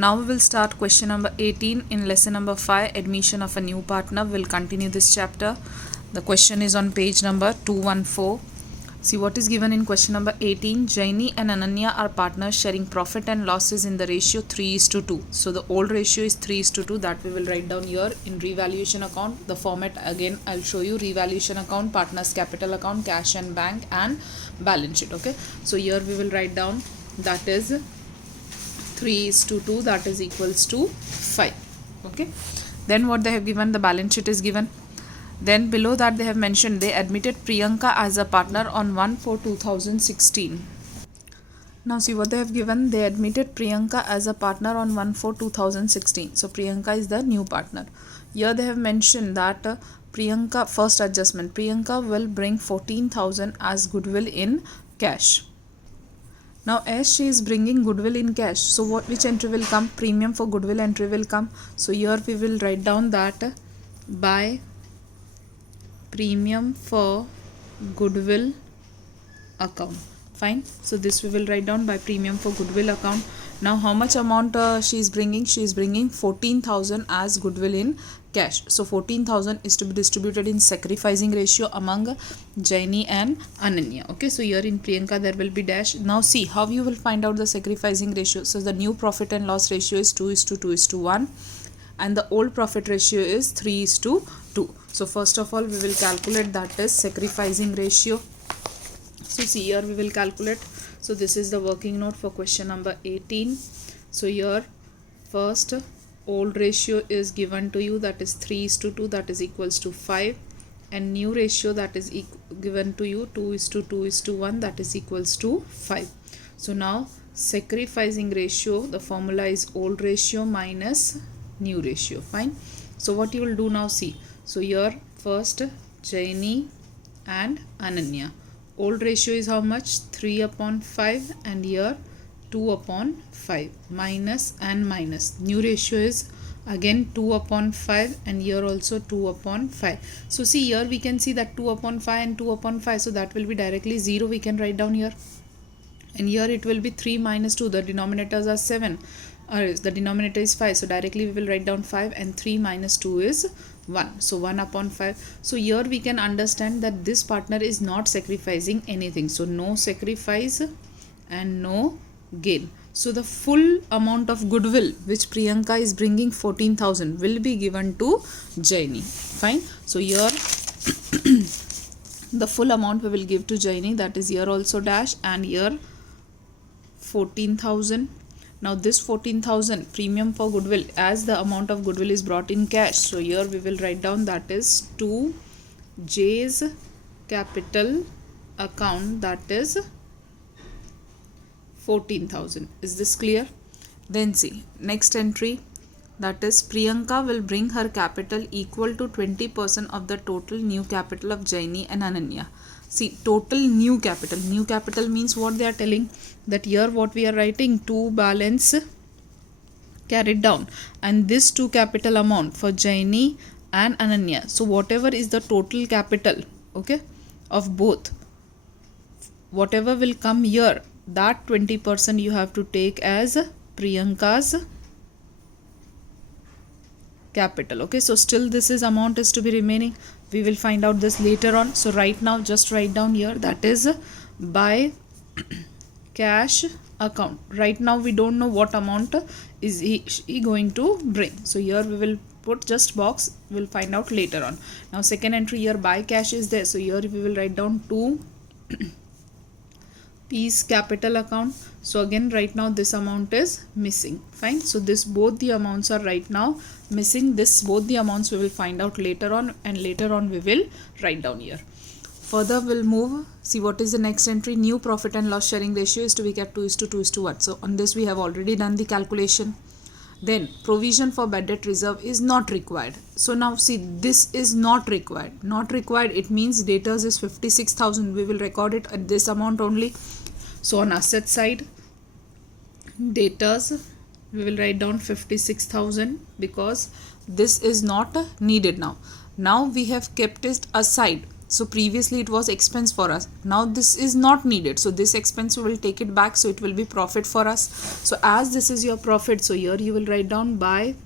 Now we will start question number 18 in lesson number 5, admission of a new partner. We'll continue this chapter. The question is on page number 214. See what is given in question number 18. Jaini and Ananya are partners sharing profit and losses in the ratio 3:2. So the old ratio is 3:2 that we will write down here in revaluation account. The format again I'll show you: revaluation account, partners capital account, cash and bank, and balance sheet. Okay, so here we will write down that is 3:2, that is equals to 5. Okay, then what they have given, the balance sheet is given. Then below that they have mentioned they admitted Priyanka as a partner on 1/4/2016. Now see what they have given. They admitted Priyanka as a partner on 1/4/2016. So Priyanka is the new partner. Here they have mentioned that Priyanka, first adjustment, Priyanka will bring 14,000 as goodwill in cash. Now as she is bringing goodwill in cash, so which entry will come? Premium for goodwill entry will come. So here we will write down that by premium for goodwill account. Fine. So this we will write down by premium for goodwill account. Now how much amount she is bringing? She is bringing 14,000 as goodwill in cash. So 14,000 is to be distributed in sacrificing ratio among Jaini and Ananya. Okay, so here in Priyanka there will be dash. Now see how you will find out the sacrificing ratio. So the new profit and loss ratio is 2:2:1 and the old profit ratio is 3:2. So first of all we will calculate that is sacrificing ratio. So see here we will calculate. So this is the working note for question number 18. So here first old ratio is given to you, that is 3:2, that is equals to 5, and new ratio that is given to you 2:2:1, that is equals to 5. So now sacrificing ratio, the formula is old ratio minus new ratio. Fine. So what you will do now, see, so here first Jaini and Ananya, old ratio is how much? 3/5, and here 2/5, minus and minus. New ratio is again 2/5 and here also 2/5. So see here we can see that 2/5 and 2/5, so that will be directly 0 we can write down here, and here it will be 3 minus 2, the denominators are 7, or the denominator is 5, so directly we will write down 5, and 3 minus 2 is 1, so 1/5. So here we can understand that this partner is not sacrificing anything, so no sacrifice and no gain. So the full amount of goodwill which Priyanka is bringing, 14,000, will be given to Jaini. Fine. So here the full amount we will give to Jaini, that is here also dash and here 14,000. Now this 14,000 premium for goodwill, as the amount of goodwill is brought in cash, so here we will write down that is to J's capital account, that is 14,000. Is this clear? Then see next entry, that is Priyanka will bring her capital equal to 20% of the total new capital of Jaini and Ananya. See, total new capital. New capital means what they are telling, that here what we are writing, to balance carried down, and this to capital amount for Jaini and Ananya. So whatever is the total capital, okay, of both, whatever will come here, that 20% you have to take as Priyanka's capital. Okay, so still this is amount is to be remaining. We will find out this later on. So right now just write down here, that is by cash account. Right now we don't know what amount is he going to bring, so here we will put just box, we will find out later on. Now second entry here, by cash is there, so here we will write down 2 P's capital account. So again right now this amount is missing. Fine. So this both the amounts are right now missing. This both the amounts we will find out later on, and later on we will write down here. Further we'll move. See what is the next entry. New profit and loss sharing ratio is to be kept 2:2:1. So on this we have already done the calculation. Then provision for bad debt reserve is not required. So now see, this is not required. Not required, it means debtors is 56,000. We will record it at this amount only. So on asset side, debtors we will write down 56,000 because this is not needed now. Now we have kept it aside. So previously it was expense for us. Now this is not needed. So this expense we will take it back. So it will be profit for us. So as this is your profit, so here you will write down by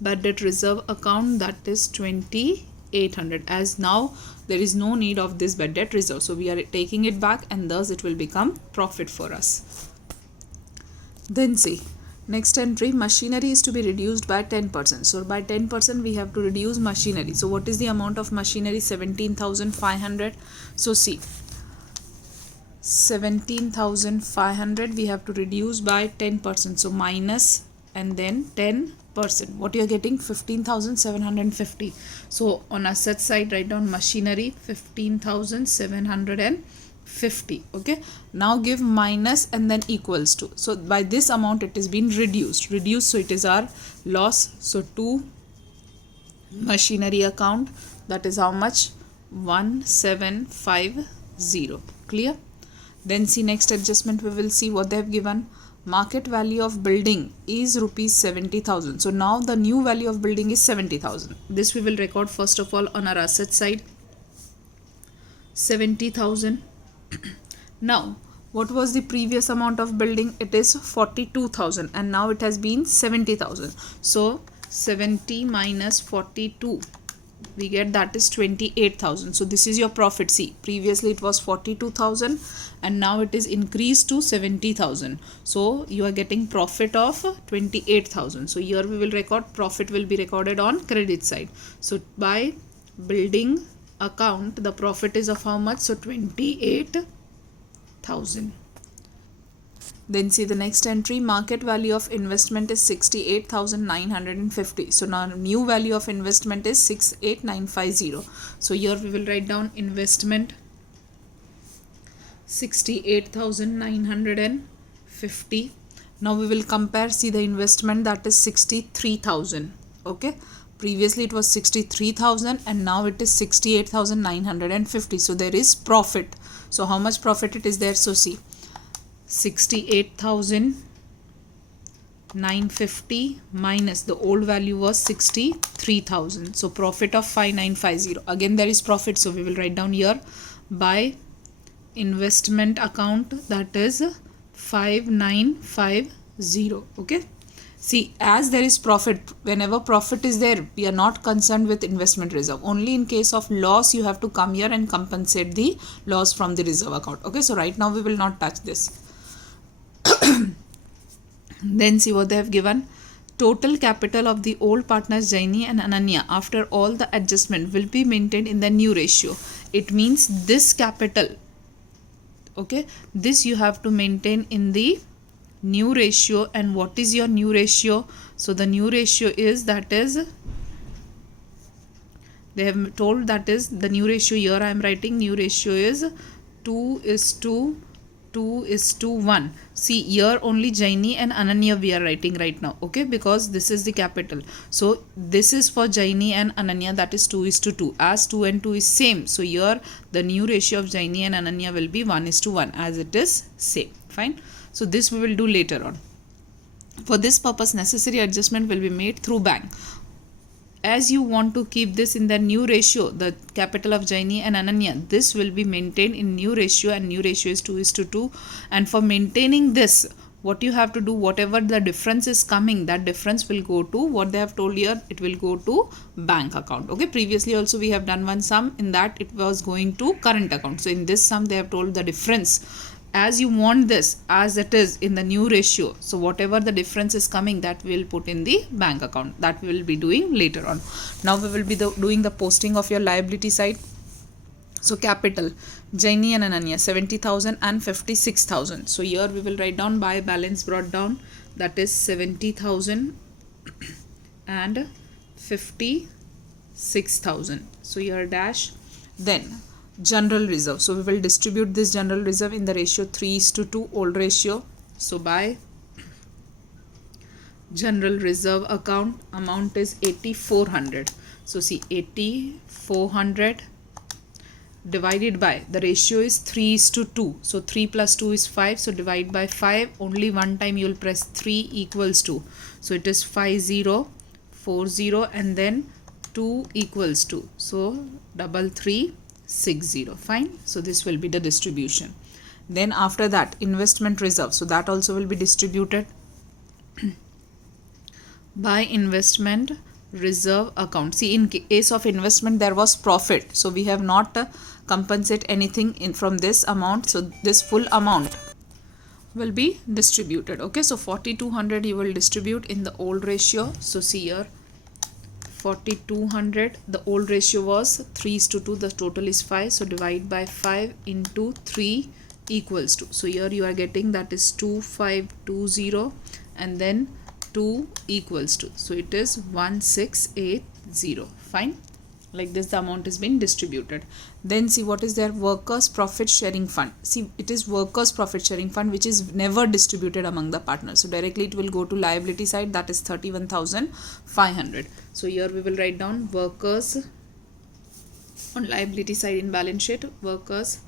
bad debt reserve account, that is 2800, as now there is no need of this bad debt reserve. So we are taking it back and thus it will become profit for us. Then see, next entry, machinery is to be reduced by 10%. So by 10% we have to reduce machinery. So what is the amount of machinery? 17,500. So see, 17,500 we have to reduce by 10%. So minus and then 10%. What you are getting? 15,750. So on asset side, write down machinery 15,750. Okay, now give minus and then equals to. So by this amount it is been reduced. So it is our loss. So to machinery account, that is how much? 1750. Clear? Then see, next adjustment we will see what they have given. Market value of building is rupees 70,000. So now the new value of building is 70,000. This we will record first of all on our asset side. 70,000. Now what was the previous amount of building? It is 42,000 and now it has been 70,000. So 70 minus 42, we get that is 28,000. So this is your profit. See, previously it was 42,000 and now it is increased to 70,000. So you are getting profit of 28,000. So here we will record profit will be recorded on credit side. So by building account, the profit is of how much? So 28,000. Then see the next entry, market value of investment is 68,950. So now new value of investment is 68,950. So here we will write down investment 68,950. Now we will compare, see the investment, that is 63,000. Okay, previously it was 63,000 and now it is 68,950. So there is profit. So how much profit it is there? So see, 68,950 minus the old value was 63,000. So profit of 5950. Again there is profit. So we will write down here by investment account, that is 5950. Okay, see, as there is profit, whenever profit is there, we are not concerned with investment reserve. Only in case of loss you have to come here and compensate the loss from the reserve account. Okay, so right now we will not touch this. Then see what they have given. Total capital of the old partners Jaini and Ananya after all the adjustment will be maintained in the new ratio. It means this capital, okay, this you have to maintain in the new ratio. And what is your new ratio? So the new ratio is, that is, they have told, that is the new ratio. Here I am writing new ratio is 2:1. See, here only Jaini and Ananya we are writing right now, okay, because this is the capital. So this is for Jaini and Ananya, that is 2:2. As 2 and 2 is same, so here the new ratio of Jaini and Ananya will be 1:1, as it is same. Fine. So this we will do later on. For this purpose, necessary adjustment will be made through bank. As you want to keep this in the new ratio, the capital of Jaini and Ananya, this will be maintained in new ratio, and new ratio is 2:2. And for maintaining this, what you have to do, whatever the difference is coming, that difference will go to, what they have told here, it will go to bank account. Okay, previously also we have done one sum, in that it was going to current account. So in this sum they have told the difference, as you want this as it is in the new ratio, so whatever the difference is coming, that we will put in the bank account. That we will be doing later on. Now we will be doing the posting of your liability side. So capital, Jaini and Ananya 70,000 and 56,000. So here we will write down by balance brought down, that is 70,000 and 56,000. So here dash. Then general reserve. So we will distribute this general reserve in the ratio 3:2, old ratio. So by general reserve account, amount is 8,400. So see, 8,400 divided by, the ratio is 3:2. So 3 plus 2 is 5. So divide by 5. Only one time you will press 3 equals 2. So it is 5040 and then 2 equals 2. So 3360. Fine. So this will be the distribution. Then after that, investment reserve. So that also will be distributed by investment reserve account. See, in case of investment there was profit, so we have not compensate anything in from this amount, so this full amount will be distributed. Okay, so 4200 you will distribute in the old ratio. So see here, 4200, the old ratio was 3:2, the total is 5, so divide by 5 into 3 equals to, so here you are getting that is 2520, and then 2 equals to, so it is 1680. Fine, like this the amount is being distributed. Then see what is their workers profit sharing fund. See, it is workers profit sharing fund which is never distributed among the partners, so directly it will go to liability side, that is 31,500. so here we will write down workers on liability side in balance sheet, workers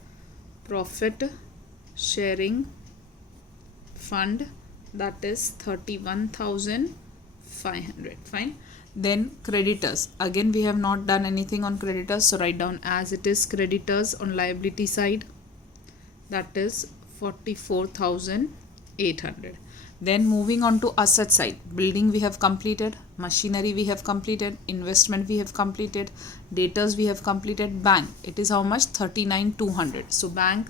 profit sharing fund, that is 31,500. Fine. Then creditors, again we have not done anything on creditors, so write down as it is creditors on liability side, that is 44,800. Then moving on to asset side, building we have completed, machinery we have completed, investment we have completed, debtors we have completed, bank it is how much, 39,200. so bank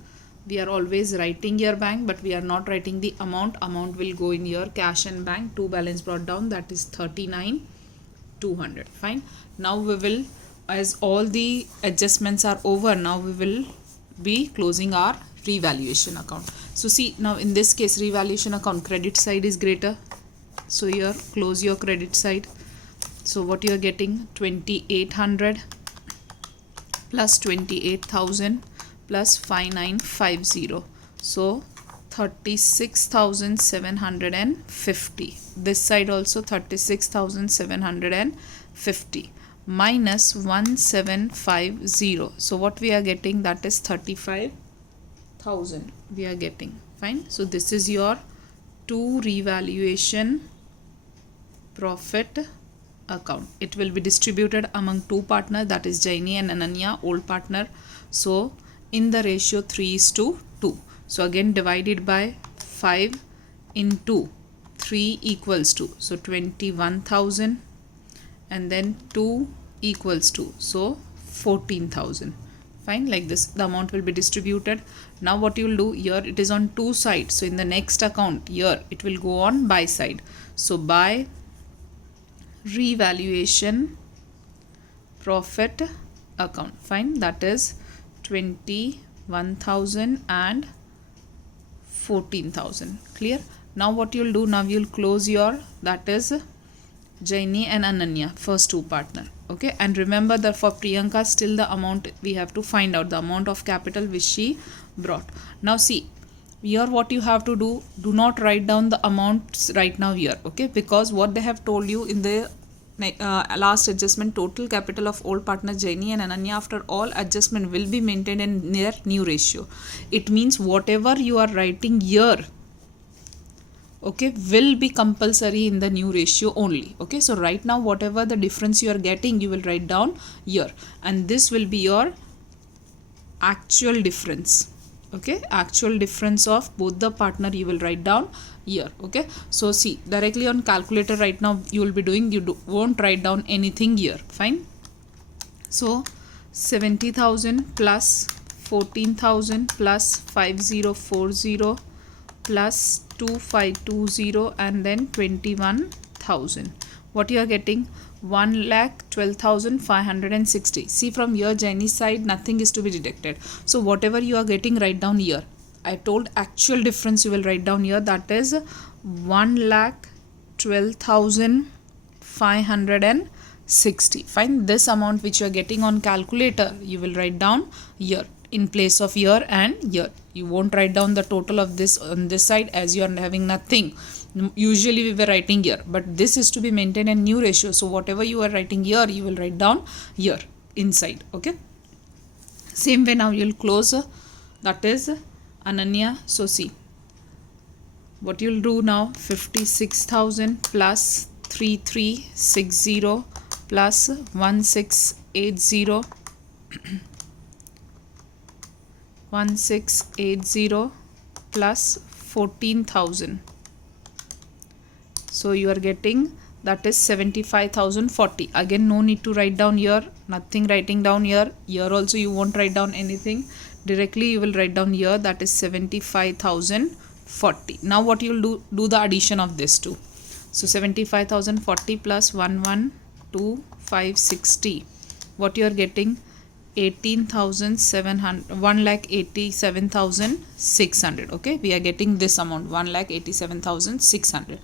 we are always writing your bank, but we are not writing the amount will go in your cash and bank, to balance brought down, that is 39,200. Fine. Now we will, as all the adjustments are over, now we will be closing our revaluation account. So see, now in this case revaluation account, credit side is greater, so here close your credit side. So what you are getting, 2800 plus 28,000 plus 5950, so 36,750. this side also 36,750 minus 1750, so what we are getting, that is 35,000 we are getting. Fine. So this is your two revaluation profit account. It will be distributed among two partners, that is Jaini and Ananya, old partner, so in the ratio 3:2. so again divided by 5 into 3 equals to, so 21,000, and then 2 equals to, so 14,000. Fine, like this the amount will be distributed. Now what you will do, here it is on two sides, so in the next account here it will go on buy side, so buy revaluation profit account. Fine, that is 21,000 and 14,000. Clear. Now what you will do, now you will close your, that is Jaini and Ananya, first two partner. Okay, and remember that for Priyanka still the amount we have to find out, the amount of capital which she brought. Now see, here what you have to do, do not write down the amounts right now here. Okay, because what they have told you in the last adjustment, total capital of old partner Jaini and Ananya after all adjustment will be maintained in their new ratio. It means whatever you are writing here, okay, will be compulsory in the new ratio only. Okay, so right now whatever the difference you are getting, you will write down here, and this will be your actual difference. Okay, actual difference of both the partner you will write down here. Okay, so see, directly on calculator right now you will be doing, you won't write down anything here. Fine. So 70,000 plus 14,000 plus 5040 plus 2520 and then 21,000. What you are getting, 1,12,560. See, from here Jaini's side nothing is to be deducted, so whatever you are getting, write down here. I told actual difference you will write down here, that is 1,12,560. Fine, this amount which you are getting on calculator you will write down here in place of here and here. You won't write down the total of this on this side as you are having nothing. Usually we were writing here, but this is to be maintained in new ratio, so whatever you are writing here you will write down here inside. Okay, same way now you will close, that is Ananya. So see what you will do now, 56,000 plus 3360 plus 1680 1680 plus 14,000. So you are getting that is 75,040. Again, no need to write down here, nothing writing down here. Here also you won't write down anything. Directly you will write down here, that is 75,040. Now what you will do the addition of this two. So 75,040 plus 1,12560. What you are getting? 18,700, 1,87,600. Okay, we are getting this amount, 1,87,600.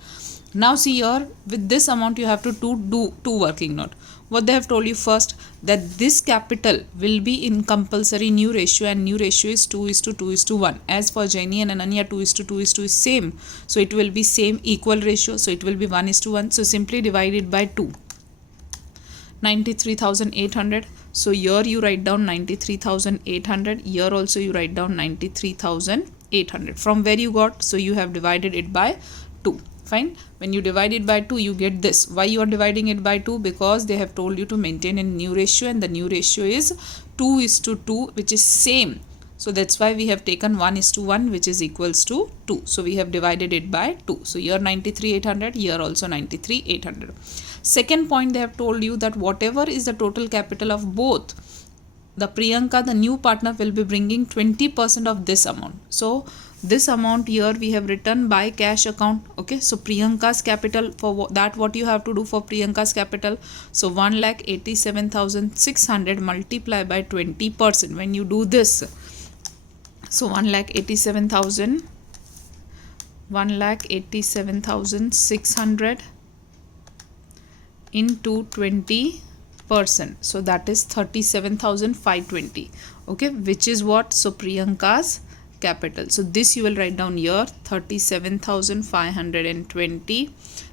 Now see here, with this amount you have to do two working note. What they have told you first, that this capital will be in compulsory new ratio, and new ratio is 2:2:1. As for Jaini and Ananya, 2:2:2 is same. So it will be same equal ratio. So it will be 1:1. So simply divide it by 2. 93,800. So here you write down 93,800. Here also you write down 93,800. From where you got? So you have divided it by 2. Fine. When you divide it by 2, you get this. Why you are dividing it by 2? Because they have told you to maintain a new ratio, and the new ratio is 2:2, which is same. So that's why we have taken 1:1, which is equals to 2. So we have divided it by 2. So here 93,800, here also 93,800. Second point, they have told you that whatever is the total capital of both, the Priyanka, the new partner, will be bringing 20% of this amount. So this amount here we have written by cash account. Okay, so Priyanka's capital, for that what you have to do for Priyanka's capital? So 1,87,600 multiply by 20%. When you do this, so 1,87,600 into 20%. So that is 37,520. Okay, which is what? So Priyanka's capital. So this you will write down here, 37,520.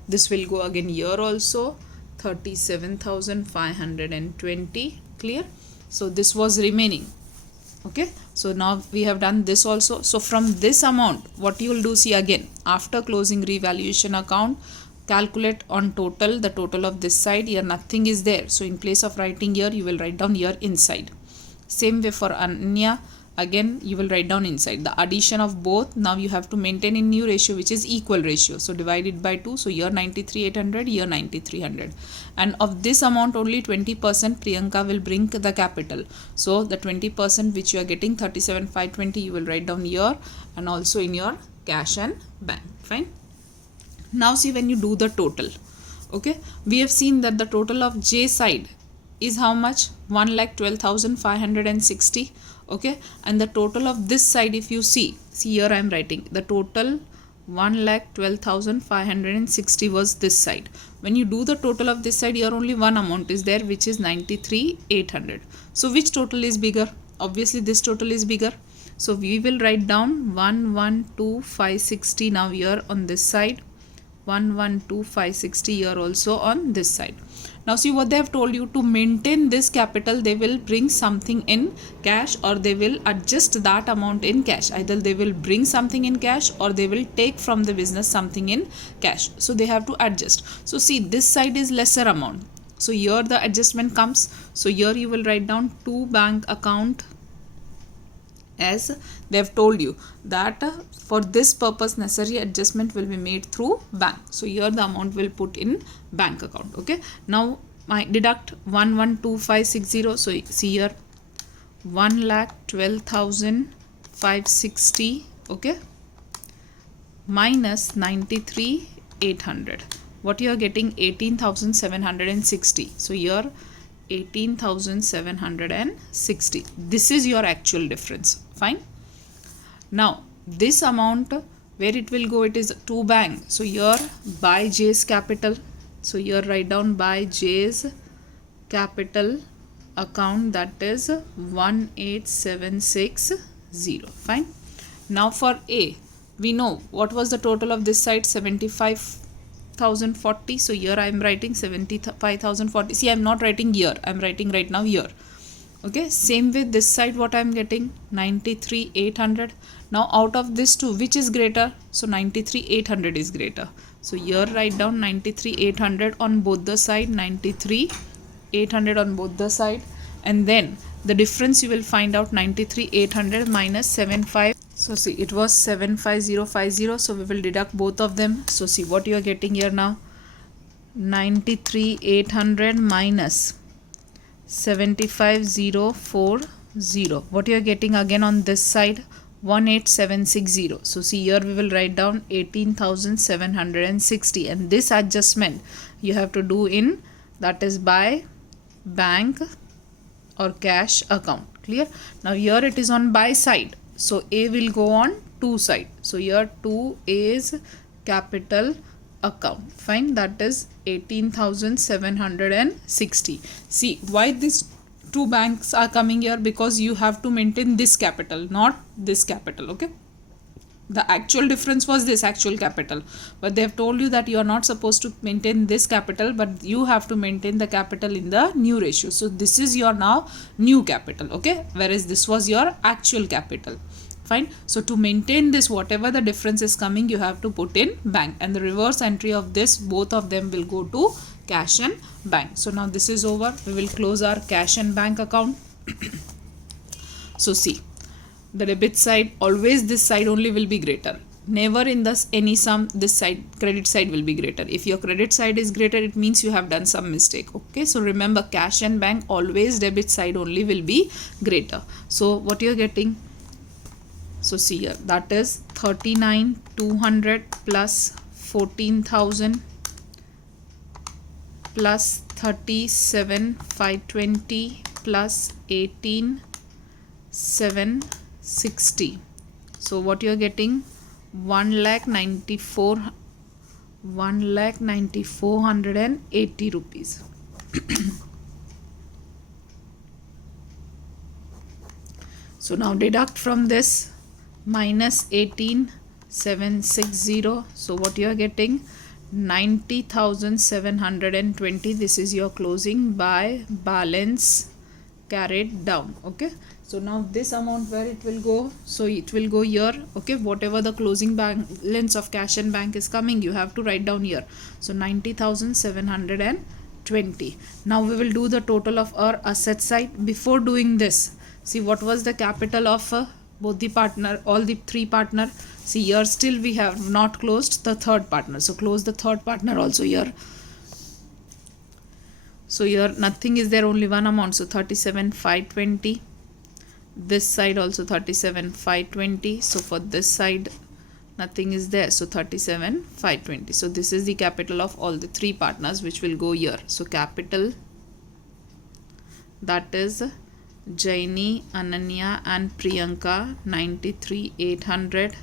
This will go again here also, 37,520. Clear? So this was remaining. Okay, so now we have done this also. So from this amount, what you will do, see again, after closing revaluation account, calculate on total, the total of this side. Here nothing is there. So in place of writing here, you will write down here inside. Same way for Anya. Again, you will write down inside the addition of both. Now you have to maintain a new ratio, which is equal ratio. So divide it by 2. So here 93,800, here 93,300. And of this amount, only 20% Priyanka will bring the capital. So the 20% which you are getting, 37,520, you will write down here and also in your cash and bank. Fine. Now see, when you do the total, okay, we have seen that the total of J side is how much? 1,12,560. Okay, and the total of this side, if you see here I am writing the total 1,12,560 was this side. When you do the total of this side, here only one amount is there, which is 93,800. So which total is bigger? Obviously this total is bigger. So we will write down 1,12,560 now here on this side, 1,12,560 here also on this side. Now see what they have told you, to maintain this capital, they will bring something in cash or they will adjust that amount in cash. Either they will bring something in cash or they will take from the business something in cash. So they have to adjust. So see, this side is lesser amount. So here the adjustment comes. So here you will write down to bank account, as they have told you that for this purpose necessary adjustment will be made through bank. So here the amount will put in bank account. Okay, now I deduct 1,12560. so see here 1,12,560, okay, minus 93,800. What you are getting? 18,760. So here 18,760. This is your actual difference. Fine. Now this amount, where it will go, it is to bank. So here by J's capital. So here write down by J's capital account, that is 18760. Fine. Now for A, we know what was the total of this side, 75,040. So here I am writing 75,040. See, I am not writing here, I am writing right now here. Okay, same with this side, what I am getting, 93,800. Now out of this two, which is greater? So 93,800 is greater. So here write down 93,800 on both the side, 93,800 on both the side, and then the difference you will find out 93,800 minus 75. So see, it was 75050, so we will deduct both of them. So see what you are getting here now, 93,800 minus 75,040. What you are getting again on this side, 18,760. So see, here we will write down 18,760, and this adjustment you have to do in, that is by bank or cash account. Clear? Now here it is on buy side, so A will go on to side. So here 2 is capital account. Fine, that is 18,760. See why these two banks are coming here, because you have to maintain this capital, not this capital. Okay, the actual difference was this actual capital, but they have told you that you are not supposed to maintain this capital, but you have to maintain the capital in the new ratio. So this is your now new capital. Okay, whereas this was your actual capital. Fine. So to maintain this, whatever the difference is coming, you have to put in bank, and the reverse entry of this, both of them will go to cash and bank. So now this is over. We will close our cash and bank account. So see, the debit side, always this side only will be greater. Never in this any sum this side, credit side will be greater. If your credit side is greater, it means you have done some mistake. Okay, so remember, cash and bank, always debit side only will be greater. So what you are getting? So see here, that is 39,200 plus 14,000 plus 37,520 plus 18,760. So what you are getting? 1,94,480 rupees. So now deduct from this minus 18,760. So what you are getting? 90,720. This is your closing by balance carried down. Okay, so now this amount, where it will go? So it will go here. Okay, whatever the closing balance of cash and bank is coming, you have to write down here. So 90,720. Now we will do the total of our asset side. Before doing this, see what was the capital of both the partner, all the three partner. See here, still we have not closed the third partner, so close the third partner also here. So here nothing is there, only one amount, so 37,520. This side also 37,520. So for this side nothing is there, so 37,520. So this is the capital of all the three partners which will go here. So capital, that is Jaini, Ananya and Priyanka, 93,800,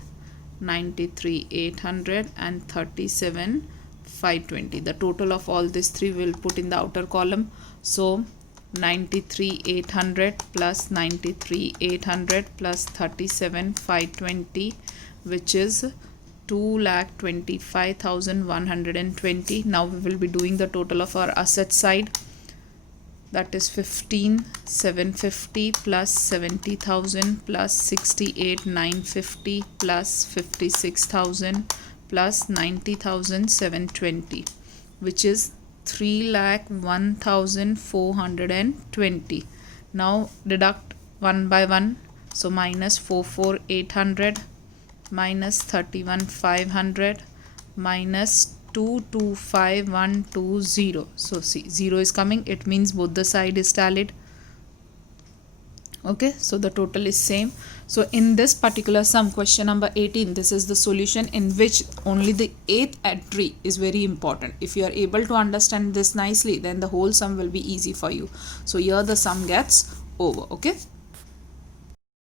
93,800 and 37,520. The total of all these three will put in the outer column. So 93,800 plus 93,800 plus 37,520, which is 2,25,120. Now we will be doing the total of our asset side. That is 15,750 plus 70,000 plus 68,950 plus 56,000 plus 90,720, which is 3,01,420. Now deduct one by one. So minus 44,800 minus 31,500 minus 225,120. So see, 0 is coming, it means both the side is tallied. Okay, so the total is same. So in this particular sum, question number 18, this is the solution in which only the 8th entry is very important. If you are able to understand this nicely, then the whole sum will be easy for you. So here the sum gets over. Okay.